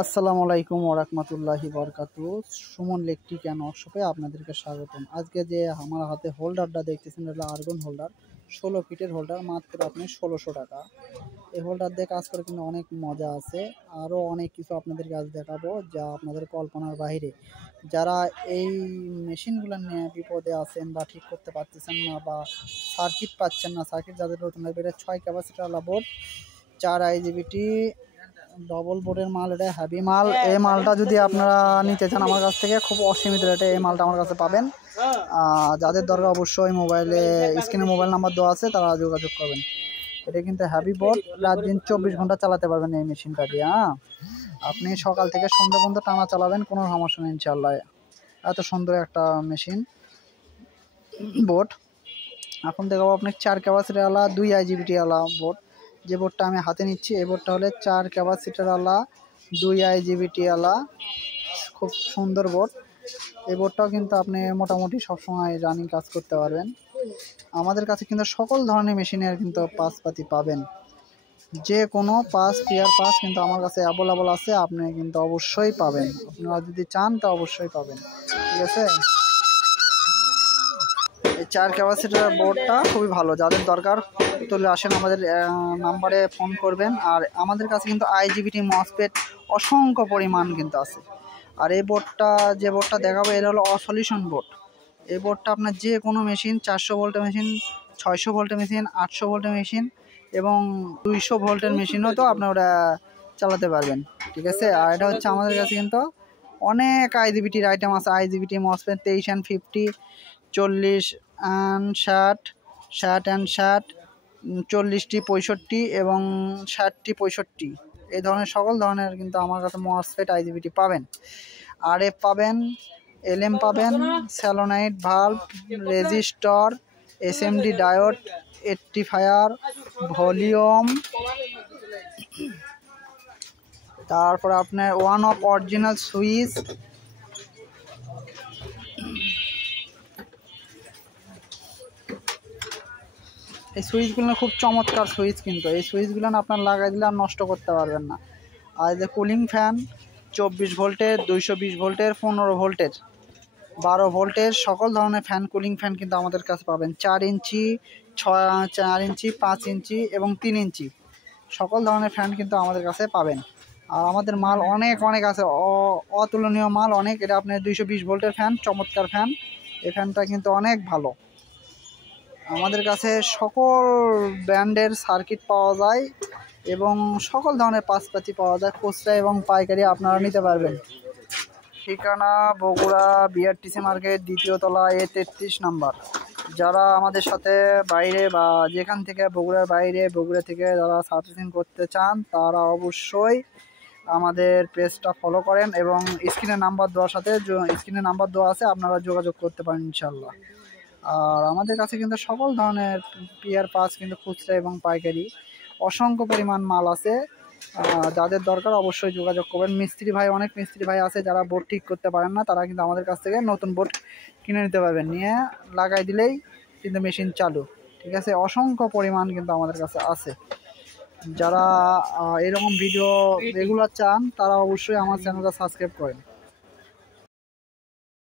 আসসালামু আলাইকুম ওয়া রাহমাতুল্লাহি ওয়া বারাকাতুহু। সুমন ইলেকট্রিক অ্যান্ড ওয়ার্কশপে আপনাদেরকে স্বাগতম। আজকে যে আমার হাতে হোল্ডারটা দেখতেছেন এটা আর্গন হোল্ডার, 16 ফিটের হোল্ডার, মাত্র আপনি 1600 টাকা। এই হোল্ডার দিয়ে কাজ করে কিন্তু অনেক মজা আছে। আরও অনেক কিছু আপনাদের কাজ দেখাবো যা আপনাদের কল্পনার বাইরে। যারা এই মেশিনগুলো নিয়ে বিপদে আছেন বা ঠিক করতে পারতেছেন না বা সার্কিট পাচ্ছেন না, সার্কিট যাদের নতুন লাগবে, এটা 6 ক্যাপাসিটারওয়ালা বোর্ড, 4 IGBT ডবল বোর্ডের মাল, এটা হ্যাভি মাল। এই মালটা যদি আপনারা নিতে চান আমার কাছ থেকে খুব অসীমিত রেটে এই মালটা আমার কাছে পাবেন। যাদের দরকার অবশ্যই মোবাইলে স্ক্রিনে মোবাইল নাম্বার দেওয়া আছে, তারা যোগাযোগ করবেন। এটা কিন্তু হ্যাভি বোর্ড, রাত দিন 24 ঘন্টা চালাতে পারবেন এই মেশিনটা দিয়ে। আপনি সকাল থেকে সন্ধ্যা পর্যন্ত টানা চালাবেন, কোনো সমস্যা নেই ইনশাল্লাহ। এত সুন্দর একটা মেশিন বোর্ড। এখন দেখাবো আপনি 4 ক্যাপাসিটিওয়ালা 2 IGBT-ওয়ালা বোর্ড। যে বোর্ডটা আমি হাতে নিচ্ছি এই বোর্ডটা হলে 4 ক্যাপাসিটারওয়ালা 2 IGBT-ওয়ালা, খুব সুন্দর বোর্ড। এই বোর্ডটাও কিন্তু আপনি মোটামুটি সবসময় রানিং কাজ করতে পারবেন। আমাদের কাছে কিন্তু সকল ধরনের মেশিনের কিন্তু পাসপাতি পাবেন, যে কোনো পাস টিয়ার পাস কিন্তু আমার কাছে অ্যাভেলেবল আছে, আপনি কিন্তু অবশ্যই পাবেন। আপনারা যদি চান তা অবশ্যই পাবেন, ঠিক আছে। এই 4 ক্যাপাসিটার বোর্ডটা খুবই ভালো, যাদের দরকার চলে আসেন, আমাদের নাম্বারে ফোন করবেন। আর আমাদের কাছে কিন্তু IGBT মসফেট অসংখ্য পরিমাণ কিন্তু আছে। আর এই বোর্ডটা, যে বোর্ডটা দেখাবো, এটা হলো অসলিউশন বোর্ড। এই বোর্ডটা আপনার যে কোনো মেশিন, 400 ভোল্টের মেশিন, 600 ভোল্টের মেশিন, 800 ভোল্টের মেশিন এবং 200 ভোল্টের মেশিনও তো আপনার ওটা চালাতে পারবেন, ঠিক আছে। আর এটা হচ্ছে আমাদের কাছে কিন্তু অনেক IGBTর আইটেম আছে। IGBT MOSFET 23 and 50, 40 and 60, 60 and 60, 40টি 65 এবং 60টি 65, এই ধরনের সকল ধরনের কিন্তু আমার কাছে মসফেট IGBT পাবেন। RF পাবেন, LM পাবেন, solenoid valve, resistor, SMD diode, rectifier, volume, তারপর আপনার ওয়ান অফ অরিজিনাল সুইচ, এই সুইচগুলো খুব চমৎকার সুইচ, কিন্তু এই সুইচগুলো আপনার লাগাই দিলে আর নষ্ট করতে পারবেন না। আর যে কুলিং ফ্যান 24 ভোল্টের, 220 ভোল্টের, 15 ভোল্টের, 12 ভোল্টের সকল ধরনের ফ্যান, কুলিং ফ্যান কিন্তু আমাদের কাছে পাবেন। 4 ইঞ্চি, 4 ইঞ্চি, 5 ইঞ্চি এবং 3 ইঞ্চি সকল ধরনের ফ্যান কিন্তু আমাদের কাছে পাবেন। আর আমাদের মাল অনেক অনেক আছে, অতুলনীয় মাল অনেক। এটা আপনার 220 ভোল্টের ফ্যান, চমৎকার ফ্যান। এই ফ্যানটা কিন্তু অনেক ভালো। আমাদের কাছে সকল ব্র্যান্ডের সার্কিট পাওয়া যায় এবং সকল ধরনের পাসপাতি পাওয়া যায়, খুচরা এবং পাইকারি আপনারা নিতে পারবেন। ঠিকানা বগুড়া BRTC মার্কেট, 2য় তলা, A33 নাম্বার। যারা আমাদের সাথে বাইরে বা যেখান থেকে বগুড়ার বাইরে, বগুড়া থেকে যারা সার্ভিসিং করতে চান, তারা অবশ্যই আমাদের পেজটা ফলো করেন এবং স্ক্রিনে নাম্বার দেওয়া আছে, আপনারা যোগাযোগ করতে পারেন ইনশাল্লাহ। আর আমাদের কাছে কিন্তু সকল ধরনের পিয়ার পাস কিন্তু খুচরা এবং পাইকারি অসংখ্য পরিমাণ মাল আছে। যাদের দরকার অবশ্যই যোগাযোগ করবেন। মিস্ত্রি ভাই, অনেক মিস্ত্রি ভাই আছে যারা বোর্ড ঠিক করতে পারেন না, তারা কিন্তু আমাদের কাছ থেকে নতুন বোর্ড কিনে নিতে পারবেন, নিয়ে লাগাই দিলেই কিন্তু মেশিন চালু, ঠিক আছে। অসংখ্য পরিমাণ কিন্তু আমাদের কাছে আছে। যারা এরকম ভিডিও রেগুলার চান, তারা অবশ্যই আমার চ্যানেলটা সাবস্ক্রাইব করেন।